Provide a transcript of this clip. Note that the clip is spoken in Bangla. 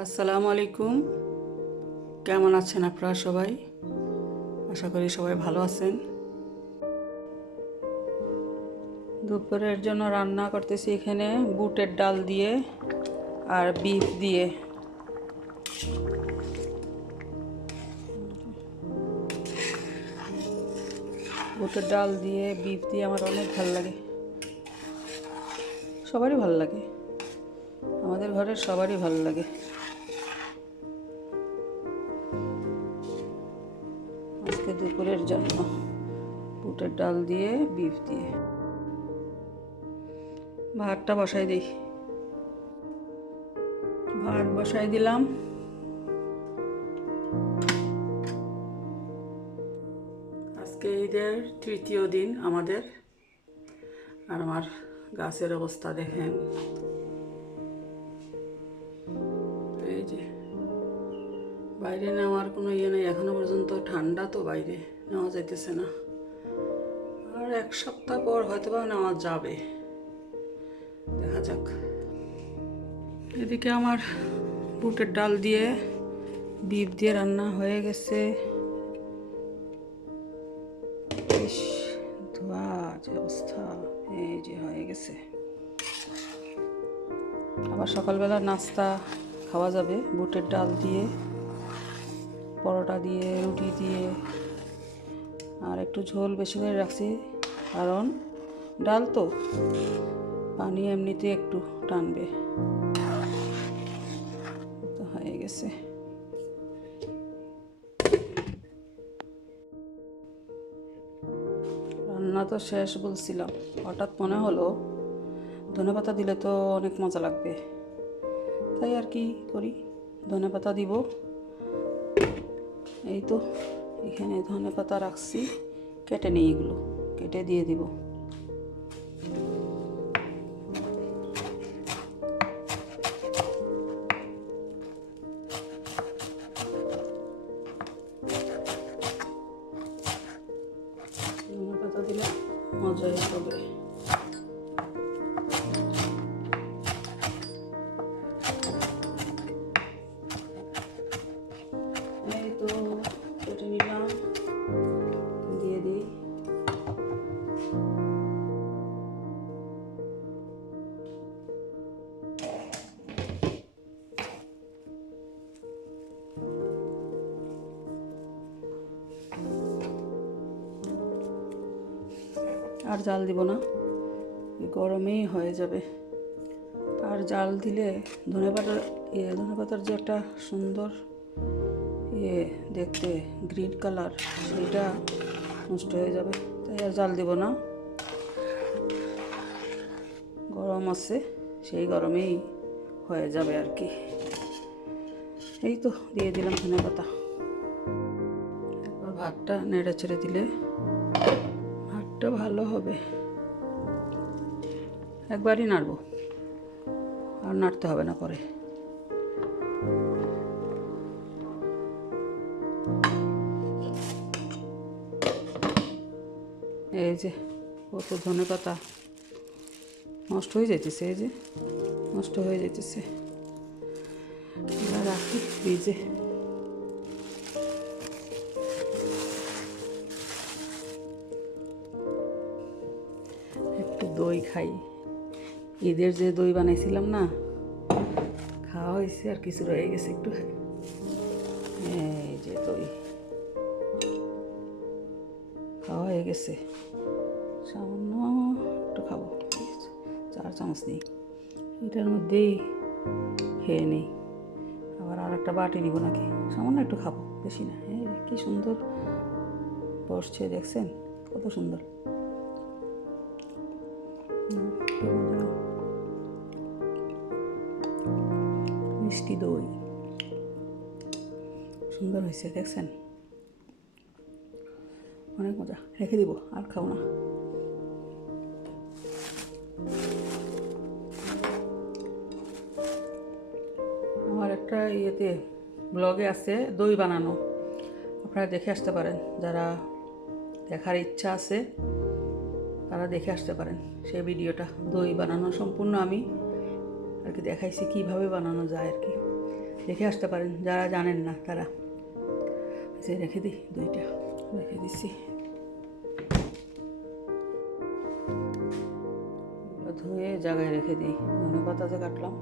আসসালামু আলাইকুম। কেমন আছেন আপনারা সবাই? আশা করি সবাই ভালো আছেন। দুপুরের জন্য রান্না করতেছি এখানে বুটের ডাল দিয়ে আর বিফ দিয়ে। বুটের ডাল দিয়ে, বিফ দিয়ে আমার অনেক ভালো লাগে। সবারই ভালো লাগে। আমাদের ঘরের সবারই ভালো লাগে। বুটের ডাল দিয়ে, বিফ দিয়ে। ভাতটা বসাই দিই। ভাত বসাই দিলাম। আজকে ঈদের তৃতীয় দিন আমাদের। আর আমার গাছের অবস্থা দেখেন। এই যে, বাইরে নেওয়ার কোনো ইয়ে নেই। এখনও পর্যন্ত ঠান্ডা তো বাইরে নেওয়া যাইতেছে না। এক সপ্তাহ পর হয়তো বা নেওয়া যাবে। দেখা যাক। এদিকে আমার বুটের ডাল দিয়ে বিপ দিয়ে রান্না হয়ে গেছে। ধোয়া অবস্থা। এই যে হয়ে গেছে। আবার সকালবেলা নাস্তা খাওয়া যাবে বুটের ডাল দিয়ে, পরোটা দিয়ে, রুটি দিয়ে। আর একটু ঝোল বেশি করে রাখছি। কারণ ডাল তো পানি এমনিতে একটু টানবে। তো হয়ে গেছে। রান্না তো শেষ বলছিলাম। হঠাৎ মনে হলো ধনে পাতা দিলে তো অনেক মজা লাগবে। তাই আর কি করি? ধনে পাতা দিব। এই তো, এখানে ধনে পাতা রাখছি। কেটে নিই এগুলো। কেটে দিয়ে দিব। মজাই হবে। আর জাল দিব না। গরমেই হয়ে যাবে। আর জাল দিলে ধনে পাতার ইয়ে ধনে পাতার যে একটা সুন্দর ইয়ে দেখতে, গ্রিন কালার সেটা নষ্ট হয়ে যাবে। তাই আর জাল দিব না। গরম আছে, সেই গরমেই হয়ে যাবে আর কি। এই তো, দিয়ে দিলাম ধনে পাতা। ভাতটা নেড়ে ছেড়ে দিলে ভাতটা ভালো হবে। একবারই নাড়বো। আর নাড়তে হবে না পরে। এই যে, কত ধনে পাতা। নষ্ট হয়ে যাইতেছে, এই যে। নষ্ট হয়ে যাইতেছে। রাখি ফ্রিজে। দই খাই। ঈদের যে দই বানাইছিলাম না, খাওয়া হয়েছে আর কিছু রয়ে গেছে একটু। এই যে দই। খাওয়া হয়ে গেছে। সামান্য একটু খাব চার চামচ নিই। এটার মধ্যেই খেয়ে নেই। আবার আর একটা বাটি নিব নাকি? সামান্য একটু খাব, বেশি না। হ্যাঁ কি সুন্দর বসছে, দেখছেন? কত সুন্দর। মিষ্টি দই। সুন্দর হয়েছে, দেখছেন? অনেক মজা, রেখে দিব, আর খাব না। আমার একটা ইয়েতে, ব্লগে আছে, দই বানানো। আপনারা দেখে আসতে পারেন, যারা দেখার ইচ্ছা আছে। তারা দেখে আসতে পারেন। সেই ভিডিওটা দই বানানো সম্পূর্ণ আমি আর কি দেখাইছি কীভাবে বানানো যায় আর কি। দেখে আসতে পারেন, যারা জানেন না তারা। সে রেখে দিই দইটা, রেখে দিচ্ছি ধুয়ে জায়গায় রেখে দিই ধনে পাতা যে কাটলাম।